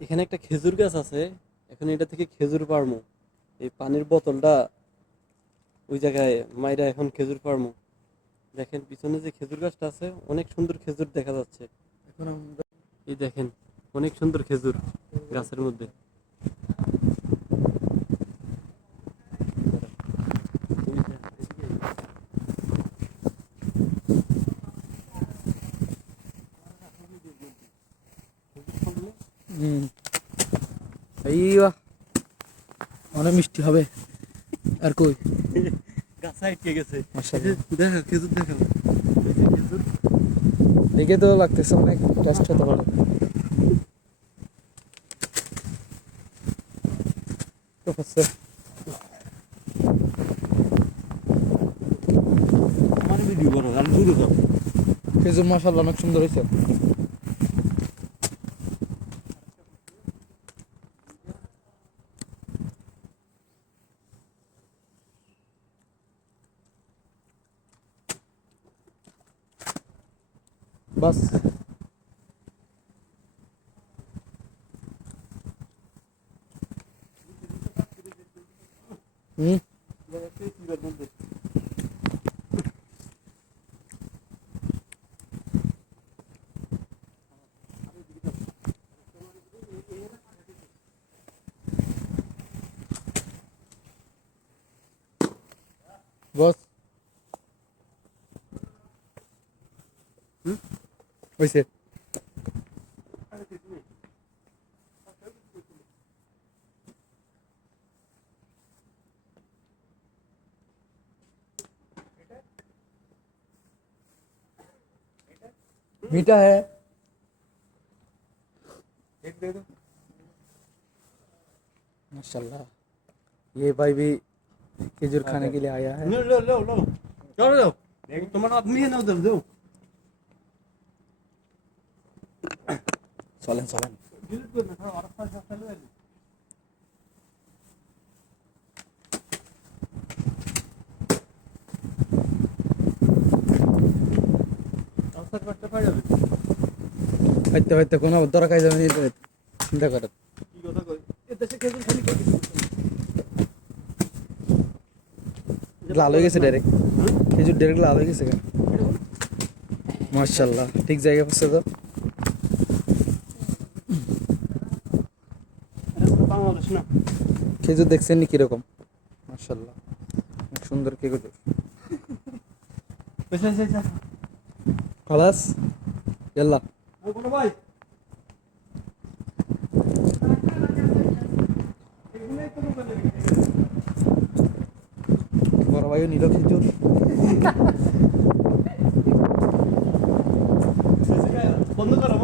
এখানে একটা খেজুর গাছ আছে এখন এটা থেকে খেজুর পারমো। এই পানির বোতলটা ওই জায়গায় মাইরা এখন খেজুর পারমো। দেখেন পিছনে যে খেজুর গাছটা আছে অনেক সুন্দর খেজুর দেখা যাচ্ছে। এখন আমরা এই দেখেন অনেক সুন্দর খেজুর গাছের মধ্যে। এইয়া অনেক মিষ্টি হবে। আর কই? গাছ আটকে গেছে। দেখা খেজুর দেখা দেখে তো লাগতেছে অনেক টেস্ট হতে পারে। প্রফেসর আমার ভিডিও করো আর দূরে যাও খেজুর মাশাআল্লাহ অনেক সুন্দর হয়েছে। बस। बस। हम्म।, हम्म। হয়েছে मीठा है माशाल्लाह ये भाई भी खजूर खाने के लिए आया है लो लो लो लो चलो लो তোমার আদমি নাও দাও দাও চলেন চলেন। হইতে হইতে, কোনো দরকার যাবে চিন্তা করেন। লাল হয়ে গেছে ডাইরেক্ট খেজুর ডাইরেক্ট লাল হয়ে গেছে মার্শাল্লাহ ঠিক জায়গায় পৌঁছে তো না। খেজুর দেখছেন নি কীরকম অনেক সুন্দর খেজুর। খালাস ইয়াল্লা। ভাই। বড় ভাইও নিল খেজুর। বন্ধ করো